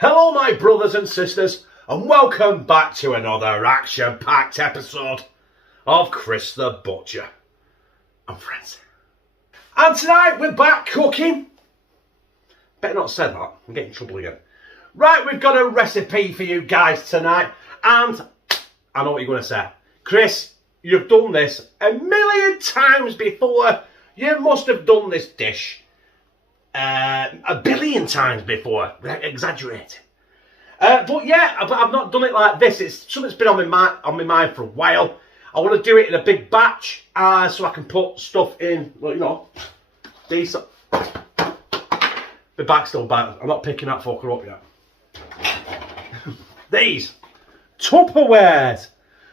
Hello my brothers and sisters, and welcome back to another action-packed episode of Chris the Butcher and Friends. And tonight we're back cooking. Better not say that, I'm getting in trouble again. Right, we've got a recipe for you guys tonight, and I know what you're going to say. Chris, you've done this a million times before. You must have done this dish a billion times before, without exaggerating. But yeah, I've not done it like this. It's something that's been on my mind for a while. I want to do it in a big batch, so I can put stuff in, well, you know, decent. The back's still back. I'm not picking that fucker up yet. These Tupperwares.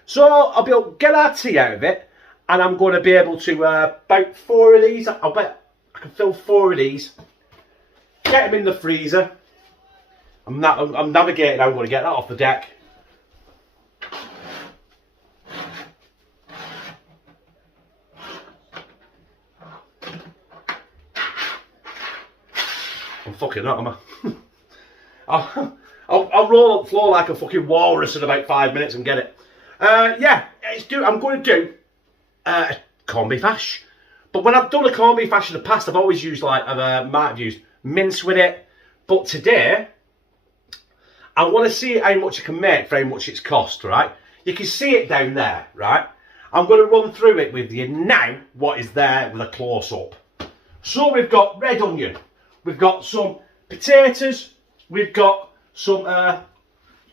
So I'll be able to get our tea out of it, and I'm going to be able to about 4 of these. I'll bet I can fill 4 of these. Get them in the freezer. I'm navigating how I'm going to get that off the deck. I'm fucking not, am I? I'll roll up the floor like a fucking walrus in about 5 minutes and get it. Yeah, I'm going to do corned beef hash. But when I've done a corned beef hash in the past, I've always used might have used mince with it. But today, I want to see how much I can make for how much it's cost, right? You can see it down there, right? I'm going to run through it with you now, what is there with a close-up. So we've got red onion, we've got some potatoes, we've got some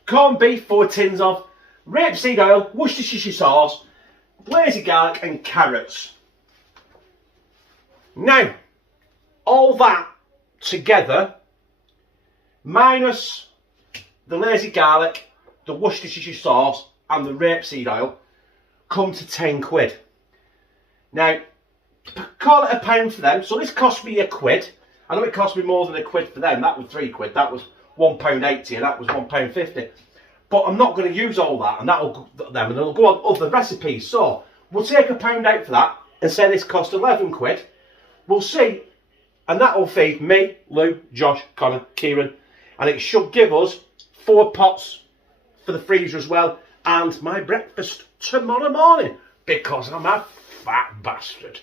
corned beef, 4 tins of, rapeseed oil, Worcestershire sauce, lazy garlic and carrots. Now, all that together, minus the lazy garlic, the Worcestershire sauce and the rapeseed oil, come to 10 quid. Now, call it £1 for them. So this cost me £1. I know it cost me more than £1 for them. That was £3. That was £1.80 and that was £1.50. But I'm not going to use all that, and that'll them, and it'll go on other recipes. So we'll take £1 out for that and say this cost 11 quid. We'll see, and that'll feed me, Lou, Josh, Connor, Kieran, and it should give us 4 pots for the freezer as well, and my breakfast tomorrow morning, because I'm a fat bastard.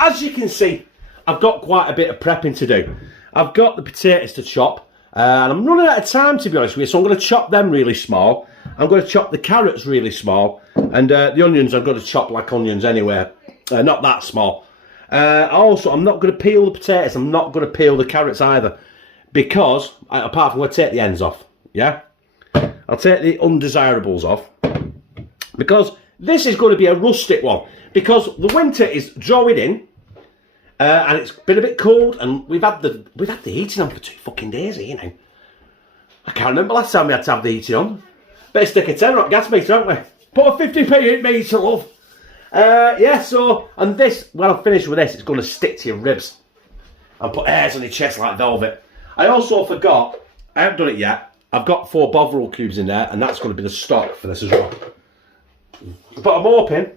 As you can see, I've got quite a bit of prepping to do. I've got the potatoes to chop, and I'm running out of time, to be honest with you, so I'm going to chop them really small. I'm going to chop the carrots really small, and the onions I'm going to chop like onions anyway, not that small. Also, I'm not going to peel the potatoes, I'm not going to peel the carrots either, because, apart from I'm going to take the ends off, yeah? I'll take the undesirables off, because this is going to be a rustic one, because the winter is drawing in, and it's been a bit cold, and we've had the heating on for 2 fucking days here, you know. I can't remember last time we had to have the heating on. Better stick a tenner on gas meter, haven't we? Put a 50p in meter, love. Yeah, so, and this, when I'm finished with this, it's going to stick to your ribs and put hairs on your chest like velvet. I also forgot, I haven't done it yet, I've got 4 Bovril cubes in there, and that's going to be the stock for this as well. But I'm hoping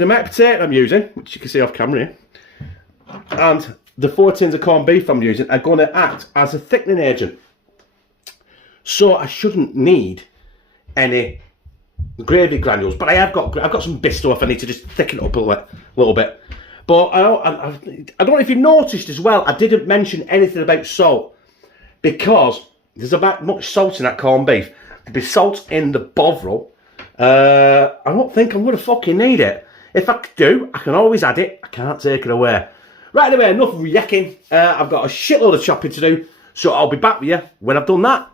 the mashed potato I'm using, which you can see off camera here, and the 4 tins of corned beef I'm using are going to act as a thickening agent. So I shouldn't need any gravy granules, but I've got some Bisto if I need to just thicken it up a little bit. But I don't know if you noticed as well, I didn't mention anything about salt, because there's about much salt in that corned beef. There'll be salt in the Bovril. I don't think I'm going to fucking need it. If I do, I can always add it. I can't take it away. Right, anyway, enough yakking. I've got a shitload of chopping to do, so I'll be back with you when I've done that.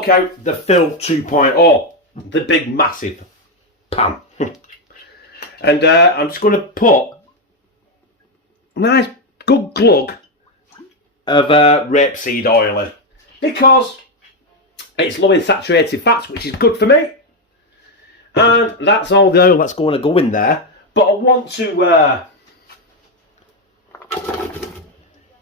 fork out the Phil 2.0, the big massive pan. And I'm just going to put a nice good glug of rapeseed oil in, because it's low in saturated fats, which is good for me. And that's all the oil that's going to go in there. But I want to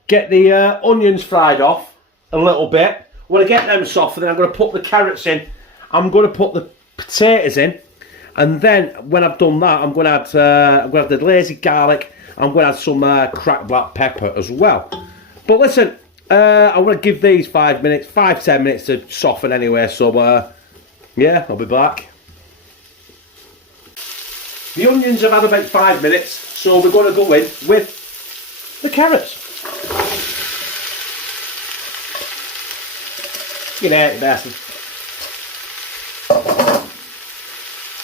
get the onions fried off a little bit. When I get them soft, then I'm going to put the carrots in. I'm going to put the potatoes in, and then when I've done that, I'm going to add the lazy garlic. I'm going to add some cracked black pepper as well. But listen, I want to give these 5 minutes, 5-10 minutes to soften anyway. So yeah, I'll be back. The onions have had about 5 minutes, so we're going to go in with the carrots. You know, bastard.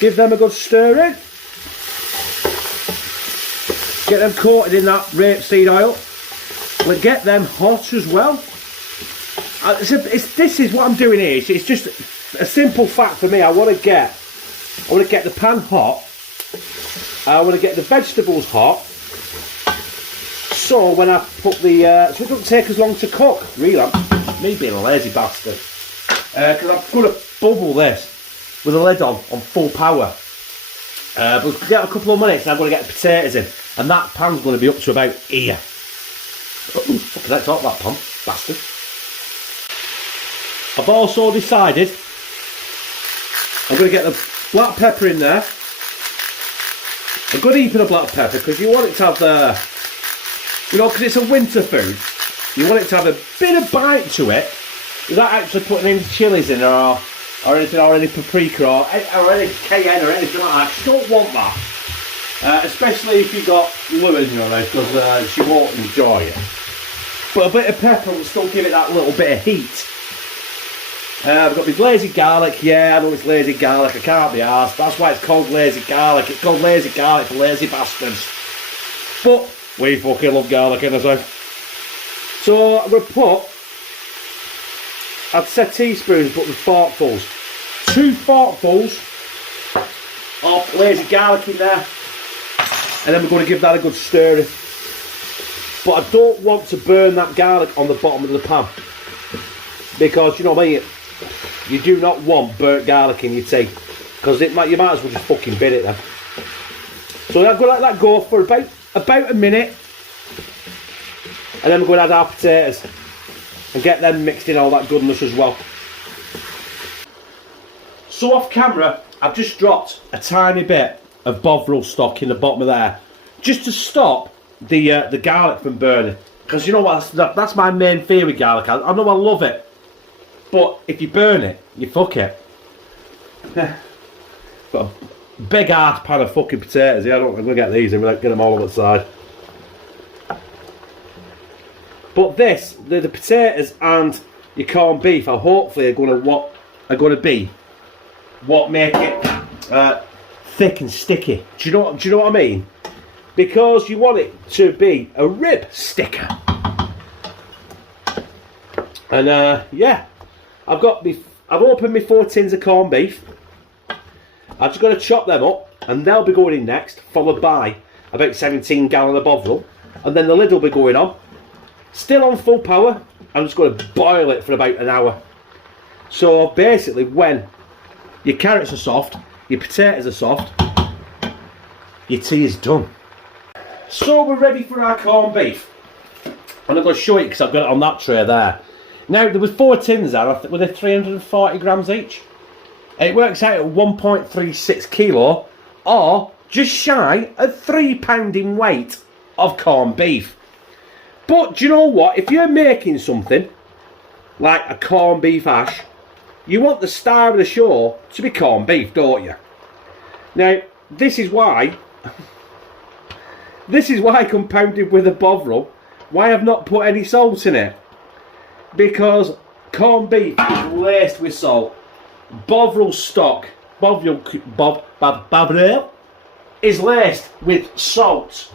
Give them a good stir in. Get them coated in that rapeseed oil. We'll get them hot as well. This is what I'm doing here. It's just a simple fact for me. I want to get the pan hot. I want to get the vegetables hot. So when I put the so it doesn't take as long to cook. Really, me being a lazy bastard. Because I'm going to bubble this with the lid on full power. But we'll get a couple of minutes and I'm going to get the potatoes in. And that pan's going to be up to about here. What can I talk about, pan? Bastard. I've also decided I'm going to get the black pepper in there. A good heaping of black pepper, because you want it to have the, you know, because it's a winter food, you want it to have a bit of bite to it without actually putting any chilies in or anything, or any paprika or any cayenne or anything like that. You don't want that. Especially if you've got Lewis in your house, because she won't enjoy it. But a bit of pepper will still give it that little bit of heat. I've got my lazy garlic. Yeah, I know it's lazy garlic, I can't be arsed. That's why it's called lazy garlic. It's called lazy garlic for lazy bastards. But we fucking love garlic in us. So I'm going to put, I'd say teaspoons, but with forkfuls. 2 forkfuls of lazy garlic in there. And then we're going to give that a good stir. But I don't want to burn that garlic on the bottom of the pan, because you know what I mean, you do not want burnt garlic in your tea, because you might as well just fucking bin it then. So I'm going to let that go for about a minute, and then we're going to add our potatoes and get them mixed in all that goodness as well. So off camera, I've just dropped a tiny bit of Bovril stock in the bottom of there, just to stop the garlic from burning, because you know what, that's my main fear with garlic. I know I love it, but if you burn it, you fuck it. Got a big ass pan of fucking potatoes here. I'm going to get these in without getting them all on the side. But this, the potatoes and your corned beef are hopefully going to be what make it thick and sticky. Do you know what I mean? Because you want it to be a rib sticker. And yeah, I've opened my 4 tins of corned beef. I'm just going to chop them up, and they'll be going in next, followed by about 17 gallon of Bovril, and then the lid will be going on. Still on full power. I'm just going to boil it for about an hour. So basically, when your carrots are soft, your potatoes are soft, your tea is done. So we're ready for our corned beef. And I'm going to show you because I've got it on that tray there. Now, there was 4 tins there, I think, were they 340 grams each? It works out at 1.36 kilo, or just shy of 3 pound in weight of corned beef. But do you know what? If you're making something like a corned beef hash, you want the star of the show to be corned beef, don't you? Now, this is why compounded with a Bovril, why I've not put any salt in it. Because corned beef is laced with salt. Bovril stock, Bovril is laced with salt.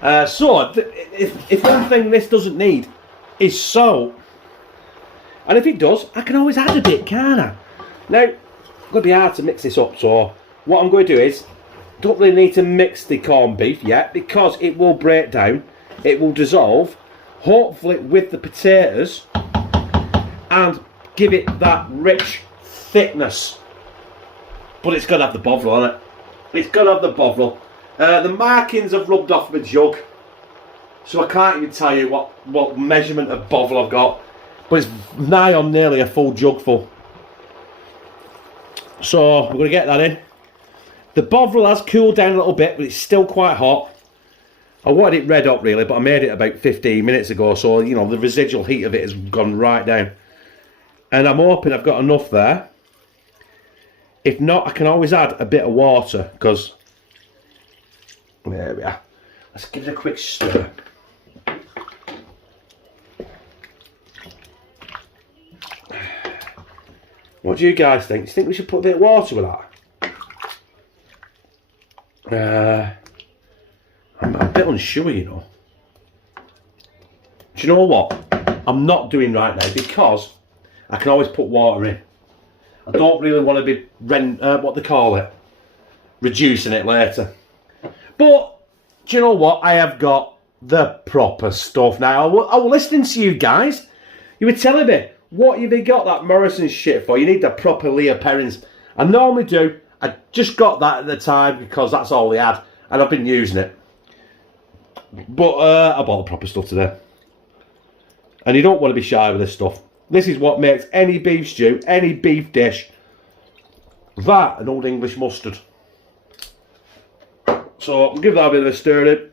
So, if one thing this doesn't need is salt, And if it does, I can always add a bit, can't I? Now, it's going to be hard to mix this up, so what I'm going to do is, don't really need to mix the corned beef yet, because it will break down, it will dissolve, hopefully with the potatoes, and give it that rich thickness. But it's got to have the bovril on it. It's got to have the bovril. The markings have rubbed off my jug, so I can't even tell you what measurement of bovril I've got. But it's nigh on nearly a full jug full. So we're going to get that in. The bovril has cooled down a little bit, but it's still quite hot. I wanted it red hot really, but I made it about 15 minutes ago, so you know the residual heat of it has gone right down. And I'm hoping I've got enough there. If not, I can always add a bit of water, because there we are. Let's give it a quick stir. What do you guys think? Do you think we should put a bit of water with that? I'm a bit unsure, you know. Do you know what? I'm not doing right now, because I can always put water in. I don't really want to be, what they call it, reducing it later. But, do you know what? I have got the proper stuff now. I was listening to you guys. You were telling me, what have you got that Morrison shit for? You need the proper Leah Perrins. I normally do. I just got that at the time because that's all they had. And I've been using it. But I bought the proper stuff today. And you don't want to be shy with this stuff. This is what makes any beef stew, any beef dish, that and Old English mustard. So we'll give that a bit of a stir in.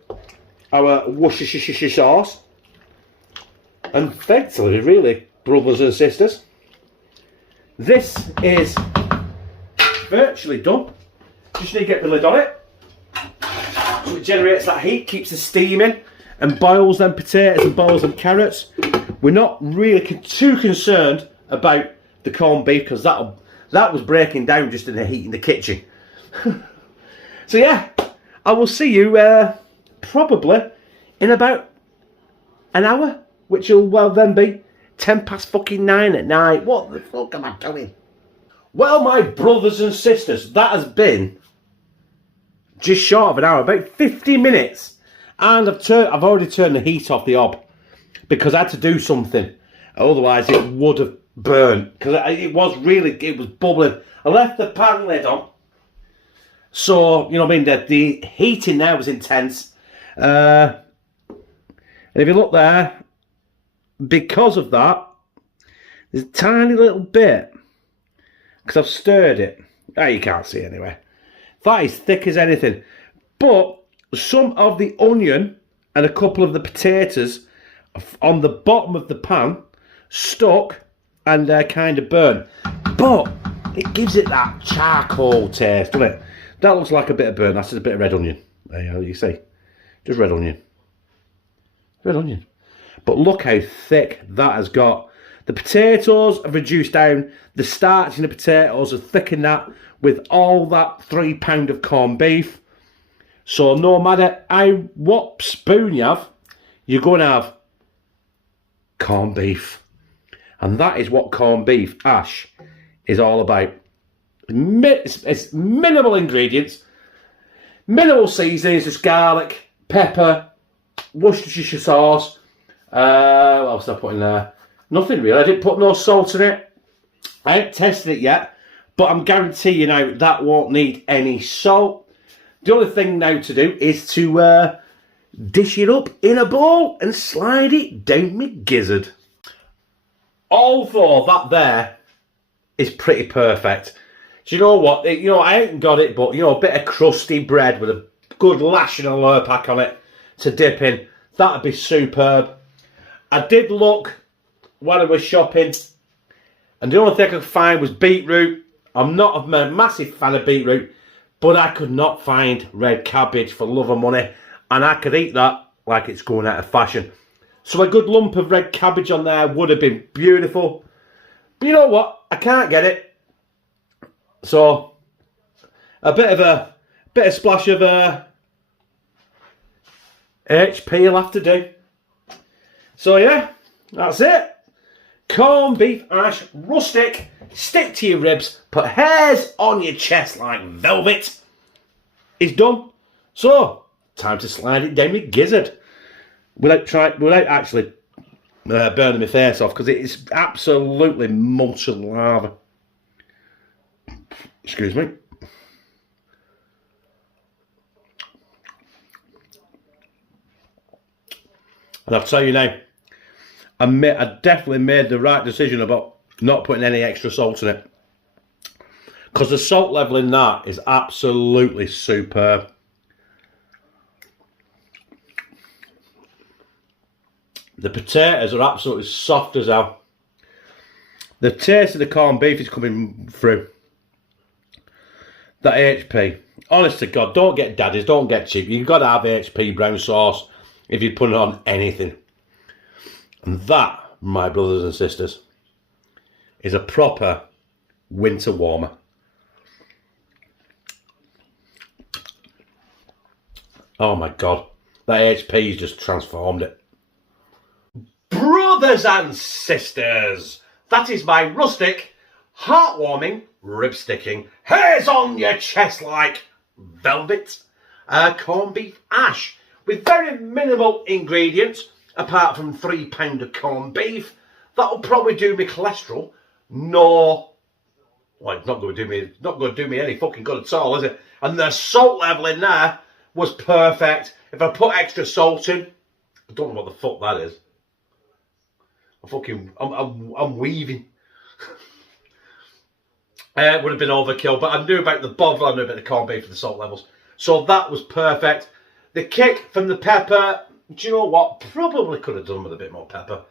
Our Worcestershire sauce. And thankfully, really, brothers and sisters, this is virtually done. Just need to get the lid on it. So it generates that heat, keeps the steam in, and boils them potatoes and boils them carrots. We're not really too concerned about the corned beef, because that was breaking down just in the heat in the kitchen. So yeah, I will see you probably in about an hour, which will well then be 9:10 at night. What the fuck am I doing? Well, my brothers and sisters, that has been just short of an hour, about 50 minutes. And I've already turned the heat off the hob, because I had to do something. Otherwise it would have burnt, because it was bubbling. I left the pan lid on. So, you know what I mean, the heating there was intense. And if you look there, because of that, there's a tiny little bit, because I've stirred it. Oh, you can't see anyway. That is thick as anything. But some of the onion and a couple of the potatoes on the bottom of the pan stuck and kind of burnt. But it gives it that charcoal taste, doesn't it? That looks like a bit of burnt. That's just a bit of red onion. There you go, you see. Just red onion. Red onion. But look how thick that has got. The potatoes have reduced down. The starch in the potatoes have thickened that with all that 3 pound of corned beef. So no matter what spoon you have, you're going to have corned beef. And that is what corned beef hash is all about. It's minimal ingredients, minimal seasonings, just garlic, pepper, Worcestershire sauce. What else did I put in there? Nothing really. I didn't put no salt in it. I haven't tested it yet, but I'm guaranteeing you now that won't need any salt. The only thing now to do is to dish it up in a bowl and slide it down my gizzard. Although that there is pretty perfect. Do you know what? I ain't got it, but a bit of crusty bread with a good lashing of Lurpak on it to dip in. That'd be superb. I did look when I was shopping, and the only thing I could find was beetroot. I'm not a massive fan of beetroot, but I could not find red cabbage for love of money, and I could eat that like it's going out of fashion. So a good lump of red cabbage on there would have been beautiful. But you know what? I can't get it. So a bit of splash of HP will have to do. So yeah, that's it. corned beef hash, rustic, stick to your ribs, put hairs on your chest like velvet. It's done. So, time to slide it down your gizzard. Without actually burning my face off, because it is absolutely molten lava. Excuse me. And I'll tell you now, I definitely made the right decision about not putting any extra salt in it. Because the salt level in that is absolutely superb. The potatoes are absolutely soft as hell. The taste of the corned beef is coming through. That HP. Honest to God, don't get daddies, don't get cheap. You've got to have HP brown sauce if you put it on anything. And that, my brothers and sisters, is a proper winter warmer. Oh my God, that HP's just transformed it. Brothers and sisters, that is my rustic, heartwarming, rib-sticking, hairs on your chest like velvet, corned beef hash with very minimal ingredients apart from £3 of corned beef. That'll probably do me cholesterol. No, well, it's not going to do me any fucking good at all, is it? And the salt level in there was perfect. If I put extra salt in, I don't know what the fuck that is. I'm weaving. It would have been overkill, but I knew about the bother, I knew about the corned beef and the salt levels. So that was perfect. The kick from the pepper, do you know what? Probably could have done with a bit more pepper.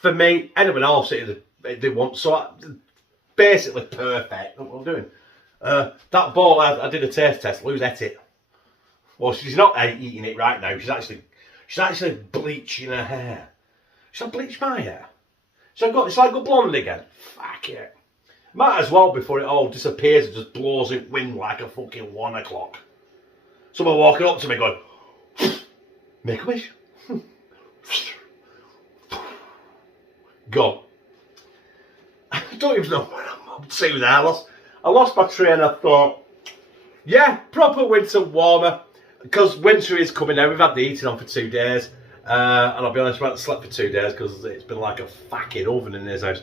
For me, anyone else they want, so basically perfect. What I'm doing. That ball, I did a taste test. Lou's ate it. Well, she's not eating it right now. She's actually bleaching her hair. Should I bleach my hair? Should I go blonde again? Fuck it. Might as well before it all disappears and just blows in wind like a fucking 1 o'clock. Someone walking up to me going, make a wish. Go. I don't even know where I'm up to there. I lost my train of thought. Yeah, proper winter warmer. Because winter is coming now. We've had the heating on for 2 days. And I'll be honest, I haven't slept for 2 days because it's been like a fucking oven in this house.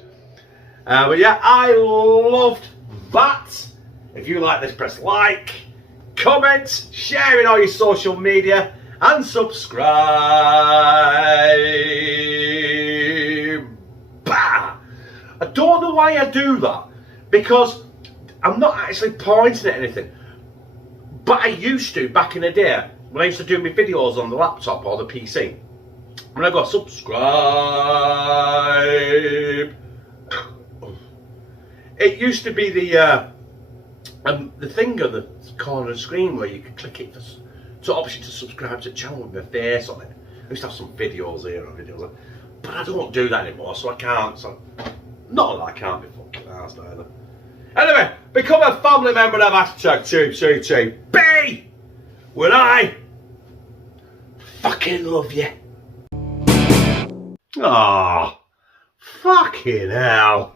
But yeah, I loved that. If you like this, press like, comment, share in all your social media, and subscribe. Bah! I don't know why I do that, because I'm not actually pointing at anything. But I used to back in the day when I used to do my videos on the laptop or the PC. When I go subscribe, it used to be the thing on the corner of the screen where you could click it to option to subscribe to the channel with my face on it. I used to have some videos here and videos there, but I don't do that anymore, so I can't. So not that I can't be fucking arsed either. Anyway, become a family member of #TubeTubeTube. Will I fucking love you? Ah, fucking hell.